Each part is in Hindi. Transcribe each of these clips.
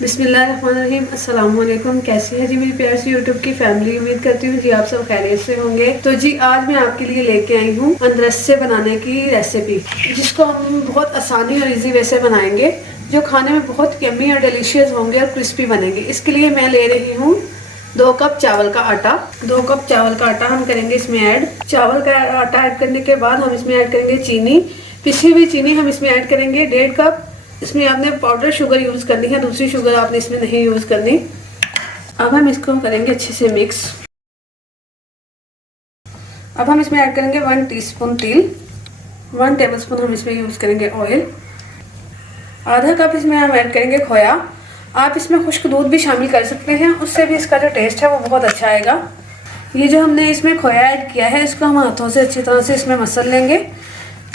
बिस्मिल्लाहिर्रहमानिर्रहीम। अस्सलाम वालेकुम। कैसी है जी मेरी प्यार सी यूट्यूब की फैमिली। उम्मीद करती हूँ जी आप सब खैरियत से होंगे। तो जी आज मैं आपके लिए लेके आई हूँ अनरसे बनाने की रेसिपी, जिसको हम बहुत आसानी और इजी वे से बनाएंगे, जो खाने में बहुत यम्मी और डिलीशियस होंगे और क्रिस्पी बनेंगे। इसके लिए मैं ले रही हूँ 2 कप चावल का आटा। 2 कप चावल का आटा हम करेंगे इसमें ऐड। चावल का आटा ऐड करने के बाद हम इसमें ऐड करेंगे चीनी। पिसी हुई चीनी हम इसमें ऐड करेंगे 1.5 कप। इसमें आपने पाउडर शुगर यूज़ करनी है, दूसरी शुगर आपने इसमें नहीं यूज़ करनी। अब हम इसको करेंगे अच्छे से मिक्स। अब हम इसमें ऐड करेंगे 1 टीस्पून तेल, 1 टेबलस्पून हम इसमें यूज़ करेंगे ऑयल, आधा कप इसमें हम ऐड करेंगे खोया। आप इसमें खुश्क दूध भी शामिल कर सकते हैं, उससे भी इसका जो टेस्ट है वो बहुत अच्छा आएगा। ये जो हमने इसमें खोया ऐड किया है, इसको हम हाथों से अच्छी तरह से इसमें मसल लेंगे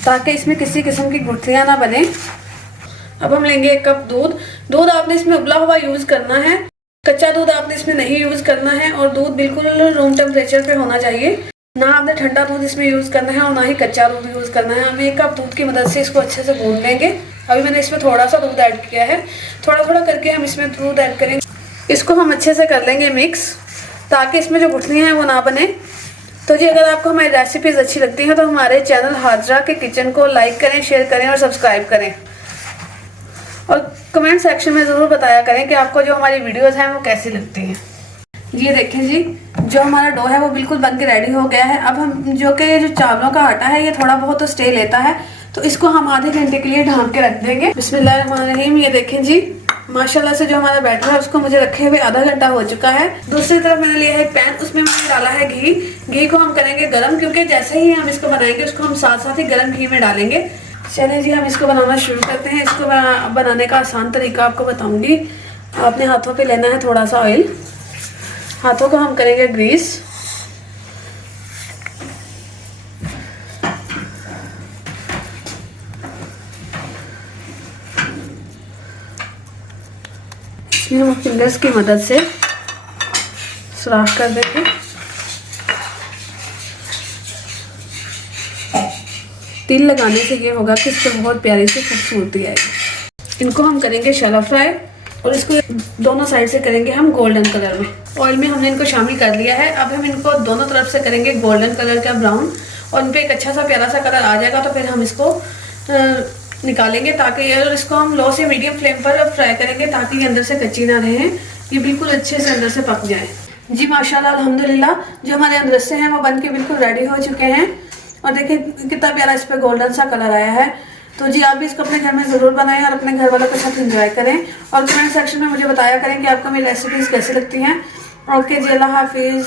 ताकि इसमें किसी किस्म की गुठलियाँ ना बने। अब हम लेंगे 1 कप दूध। दूध आपने इसमें उबला हुआ यूज़ करना है, कच्चा दूध आपने इसमें नहीं यूज़ करना है, और दूध बिल्कुल रूम टेम्परेचर पे होना चाहिए। ना आपने ठंडा दूध इसमें यूज़ करना है और ना ही कच्चा दूध यूज़ करना है। हम 1 कप दूध की मदद से इसको अच्छे से गूंद लेंगे। अभी मैंने इसमें थोड़ा सा दूध ऐड किया है, थोड़ा थोड़ा करके हम इसमें दूध ऐड करेंगे। इसको हम अच्छे से कर लेंगे मिक्स, ताकि इसमें जो गुठलियाँ हैं वो ना बने। तो जी अगर आपको हमारी रेसिपीज़ अच्छी लगती हैं तो हमारे चैनल हाजरा के किचन को लाइक करें, शेयर करें और सब्सक्राइब करें, और कमेंट सेक्शन में ज़रूर बताया करें कि आपको जो हमारी वीडियोज़ हैं वो कैसी लगती हैं। ये देखें जी, जो हमारा डो है वो बिल्कुल बन के रेडी हो गया है। अब हम जो चावलों का आटा है ये थोड़ा बहुत तो स्टे लेता है, तो इसको हम आधे घंटे के लिए ढाँप के रख देंगे। बिस्मिल्लाहिर्रहमानिर्रहीम। ये देखें जी, माशाल्लाह से जो हमारा बैटर है उसको मुझे रखे हुए आधा घंटा हो चुका है। दूसरी तरफ मैंने लिया है पैन, उसमें मैंने डाला है घी। घी को हम करेंगे गर्म, क्योंकि जैसे ही हम इसको बनाएंगे उसको हम साथ साथ ही गर्म घी में डालेंगे। चलिए जी हम इसको बनाना शुरू करते हैं। इसको बनाने का आसान तरीका आपको बताऊंगी। आपने हाथों पे लेना है थोड़ा सा ऑयल, हाथों को हम करेंगे ग्रीस। इसमें हम फिंगर्स की मदद से सुराख कर देंगे। तिल लगाने से ये होगा कि इस पर बहुत प्यारी सी खूबसूरती आएगी। इनको हम करेंगे शैलो फ्राई, और इसको दोनों साइड से करेंगे हम गोल्डन कलर में। ऑयल में हमने इनको शामिल कर लिया है। अब हम इनको दोनों तरफ से करेंगे गोल्डन कलर का ब्राउन, और इन पर एक अच्छा सा प्यारा सा कलर आ जाएगा तो फिर हम इसको निकालेंगे, ताकि इसको हम लो से मीडियम फ्लेम पर फ्राई करेंगे ताकि ये अंदर से कच्ची ना रहे, ये बिल्कुल अच्छे से अंदर से पक जाए। जी माशाल्लाह अल्हम्दुलिल्लाह, जो हमारे अनरसे हैं वो बन के बिल्कुल रेडी हो चुके हैं, और देखिए कितना प्यारा इस पर गोल्डन सा कलर आया है। तो जी आप भी इसको अपने घर में ज़रूर बनाएं और अपने घर वालों के साथ एंजॉय करें, और कमेंट सेक्शन में मुझे बताया करें कि आपको मेरी रेसिपीज़ कैसी लगती हैं। ओके जी, अल्लाह हाफिज़।